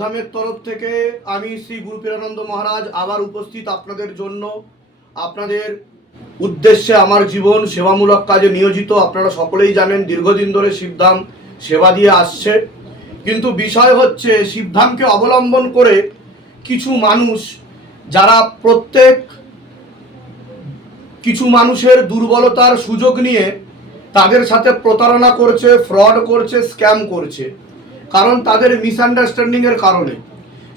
ধামের তরফ থেকে আমি শ্রী গুরু পীরানন্দ মহারাজ আবার উপস্থিত আপনাদের জন্য। আপনাদের উদ্দেশ্যে আমার জীবন সেবামূলক কাজে নিয়োজিত। আপনারা সকলেই জানেন দীর্ঘদিন ধরে শিবধাম সেবা দিয়ে আসছে, কিন্তু বিষয় হচ্ছে শিবধামকে অবলম্বন করে কিছু মানুষ, যারা কিছু মানুষের দুর্বলতার সুযোগ নিয়ে তাদের সাথে প্রতারণা করছে, ফ্রড করছে, স্ক্যাম করছে। কারণ তাদের মিসআন্ডারস্ট্যান্ডিংয়ের কারণে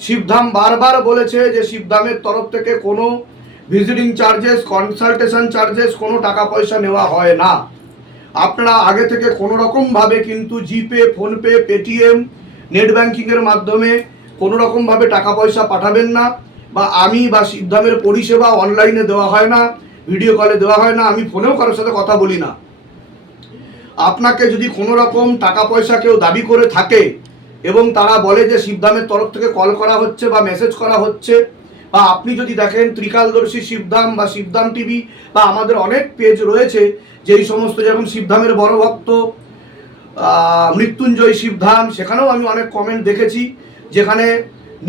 শিবধাম বারবার বলেছে যে শিবধামের তরফ থেকে কোনো ভিজিটিং চার্জেস, কনসালটেশন চার্জেস, কোনো টাকা পয়সা নেওয়া হয় না। আপনারা আগে থেকে কোনো রকমভাবে কিন্তু জিপে, ফোনপে, পেটিএম, নেট ব্যাংকিংয়ের মাধ্যমে কোনো রকমভাবে টাকা পয়সা পাঠাবেন না। বা শিবধামের পরিষেবা অনলাইনে দেওয়া হয় না, ভিডিও কলে দেওয়া হয় না, আমি ফোনেও কারোর সাথে কথা বলি না। আপনাকে যদি কোনো রকম টাকা পয়সা কেউ দাবি করে থাকে এবং তারা বলে যে শিবধামের তরফ থেকে কল করা হচ্ছে বা মেসেজ করা হচ্ছে, বা আপনি যদি দেখেন ত্রিকালদর্শী শিবধাম বা শিবধাম টিভি বা আমাদের অনেক পেজ রয়েছে, যেই সমস্ত, যেমন শিবধামের বড় ভক্ত, মৃত্যুঞ্জয় শিবধাম, সেখানেও আমি অনেক কমেন্ট দেখেছি, যেখানে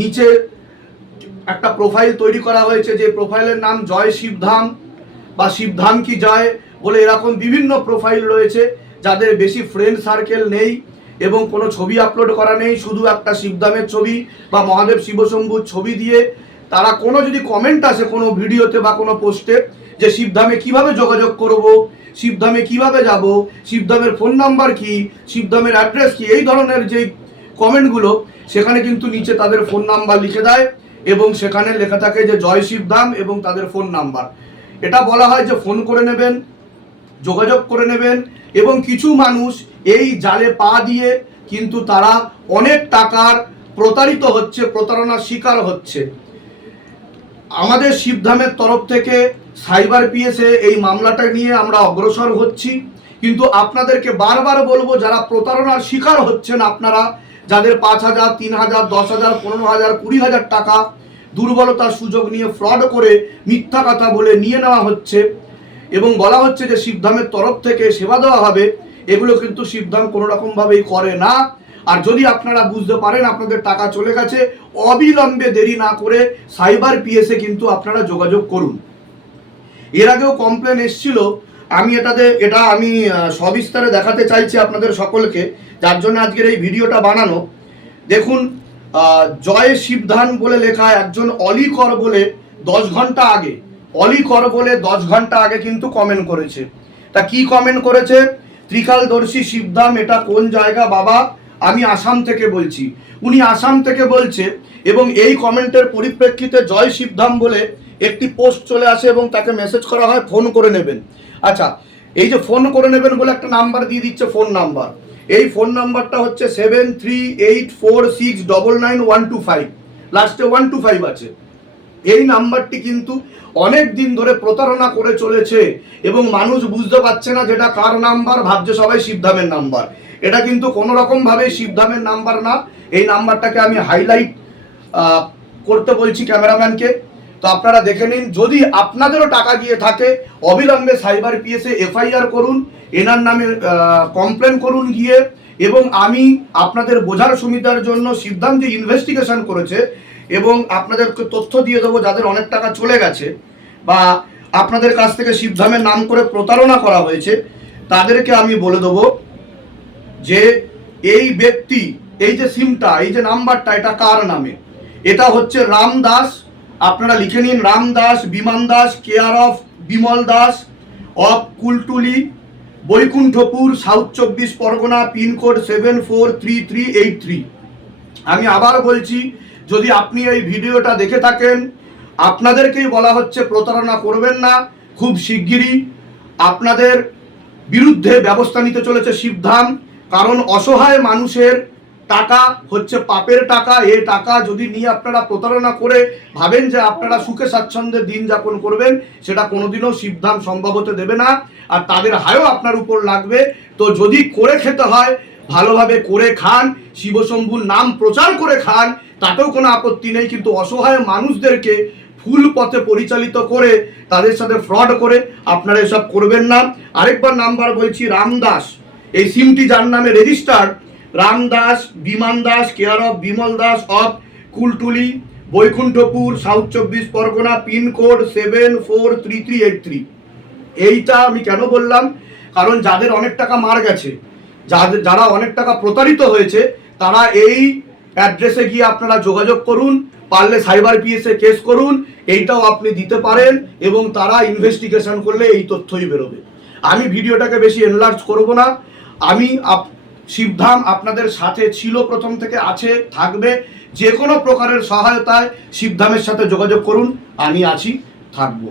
নিচে একটা প্রোফাইল তৈরি করা হয়েছে, যে প্রোফাইলের নাম জয় শিবধাম বা শিবধাম কি জয় বলে এরকম বিভিন্ন প্রোফাইল রয়েছে, যাদের বেশি ফ্রেন্ড সার্কেল নেই এবং কোনো ছবি আপলোড করা নেই, শুধু একটা শিবধামের ছবি বা মহাদেব শিবশম্ভুর ছবি দিয়ে তারা কোনো যদি কমেন্ট আসে কোনো ভিডিওতে বা কোনো পোস্টে যে শিবধামে কিভাবে যোগাযোগ করব, শিবধামে কিভাবে যাব, শিবধামের ফোন নাম্বার কি, শিবধামের অ্যাড্রেস কি, এই ধরনের যে কমেন্টগুলো, সেখানে কিন্তু নিচে তাদের ফোন নাম্বার লিখে দেয় এবং সেখানে লেখা থাকে যে জয় শিবধাম এবং তাদের ফোন নাম্বার। এটা বলা হয় যে ফোন করে নেবেন, যোগাযোগ করে নেবেন। এবং কিছু মানুষ এই জালে পা দিয়ে কিন্তু তারা অনেক টাকার প্রতারিত হচ্ছে, প্রতারণার শিকার হচ্ছে। আমাদের শিবধামের তরফ থেকে সাইবার পিএসে এই মামলাটা নিয়ে আমরা অগ্রসর হচ্ছি, কিন্তু আপনাদেরকে বারবার বলবো, যারা প্রতারণার শিকার হচ্ছেন, আপনারা যাদের 5,000, 3,000, 10,000, 15,000, 20,000 টাকা দুর্বলতার সুযোগ নিয়ে ফ্রড করে মিথ্যা কথা বলে নিয়ে নেওয়া হচ্ছে এবং বলা হচ্ছে যে শিবধামের তরফ থেকে সেবা দেওয়া হবে, এগুলো কিন্তু শিবধাম কোনো রকমভাবেই করে না। আর যদি আপনারা বুঝতে পারেন আপনাদের টাকা চলে গেছে, অবিলম্বে দেরি না করে সাইবার পিএসে কিন্তু আপনারা যোগাযোগ করুন। এর আগেও কমপ্লেন এসেছিল, এটা আমি সবিস্তারে দেখাতে চাইছি আপনাদের সকলকে, যার জন্য আজকের এই ভিডিওটা বানানো। দেখুন, জয় শিবধাম বলে লেখা একজন অলি কর বলে 10 ঘন্টা আগে, অলি কর বলে 10 ঘন্টা আগে কিন্তু কমেন্ট করেছে। তা কি কমেন্ট করেছে? ত্রিকালদর্শী শিবধাম এটা কোন জায়গা বাবা, আমি আসাম থেকে বলছি। উনি আসাম থেকে বলছে এবং এই কমেন্টের পরিপ্রেক্ষিতে জয় শিবধাম বলে একটি পোস্ট চলে আসে এবং তাকে মেসেজ করা হয় ফোন করে নেবেন। আচ্ছা, এই যে ফোন করে নেবেন বলে একটা নাম্বার দিয়ে দিচ্ছে, ফোন নাম্বার, এই ফোন নাম্বারটা হচ্ছে 7384699125, লাস্টে 125 আছে। এই নাম্বারটি কিন্তু অনেক দিন ধরে প্রতারণা করে চলেছে এবং মানুষ বুঝতে পারছে না যেটা কার নাম্বার, ভাবছে সবাই শিবধামের নাম্বার। এটা কিন্তু কোনো রকমভাবে শিবধামের নাম্বার না। এই নাম্বারটাকে আমি হাইলাইট করতে বলছি ক্যামেরাম্যানকে, তো আপনারা দেখে নিন। যদি আপনাদেরও টাকা গিয়ে থাকে, অবিলম্বে সাইবার পিএসে এফআইআর করুন, এনার নামে কমপ্লেন করুন গিয়ে। এবং আমি আপনাদের বোঝার সুবিধার জন্য শিবধাম যে ইনভেস্টিগেশন করেছে এবং আপনাদেরকে তথ্য দিয়ে দেবো, যাদের অনেক টাকা চলে গেছে বা আপনাদের কাছ থেকে শিবধামের নাম করে প্রতারণা করা হয়েছে, তাদেরকে আমি বলে দেবো যে এই ব্যক্তি, এই যে সিমটা, এই যে নাম্বারটা, এটা কার নামে? এটা হচ্ছে রাম দাস। আপনারা লিখে নিন, Ram Das, Biman Das, care of Bimal Das, of Kultuli, Baikunthapur, south 24 Pargana, pincode 743383। আমি আবার বলছি, যদি আপনি এই ভিডিওটা দেখে থাকেন, আপনাদেরকেই বলা হচ্ছে প্রতারণা করবেন না। খুব শিগগিরই আপনাদের বিরুদ্ধে ব্যবস্থা নিতে চলেছে শিবধাম। কারণ অসহায় মানুষের টাকা হচ্ছে পাপের টাকা। এই টাকা যদি নিয়ে আপনারা প্রতারণা করে ভাবেন যে আপনারা সুখে স্বাচ্ছন্দ্যে দিন যাপন করবেন, সেটা কোনোদিনও শিবধাম সম্ভব হতে দেবে না। আর তাদের হায়ও আপনার উপর লাগবে। তো যদি করে খেতে হয়, ভালোভাবে করে খান, শিবশম্ভুর নাম প্রচার করে খান, তাতেও কোনো আপত্তি নেই। কিন্তু অসহায় মানুষদেরকে ভুল পথে পরিচালিত করে তাদের সাথে ফ্রড করে আপনারা এসব করবেন না। আরেকবার নাম্বার বলছি, রামদাস, এই সিমটি যার নামে registered, Ram Das, Biman Das, care of Bimal Das of Kultuli, Baikunthapur, south 24 Pargana, pincode 743383। এইটা আমি কেন বললাম, কারণ যাদের অনেক টাকা মার গেছে, যারা অনেক টাকা প্রতারিত হয়েছে, তারা এই অ্যাড্রেসে গিয়ে আপনারা যোগাযোগ করুন, পারলে সাইবার পিএসে কেস করুন, এইটাও আপনি দিতে পারেন এবং তারা ইনভেস্টিগেশন করলে এই তথ্যই বেরোবে। আমি ভিডিওটাকে বেশি এনলার্জ করব না। আমি শিবধাম আপনাদের সাথে ছিল, প্রথম থেকে আছে, থাকবে। যে কোনো প্রকারের সহায়তায় শিবধামের সাথে যোগাযোগ করুন, আমি আছি, থাকবো।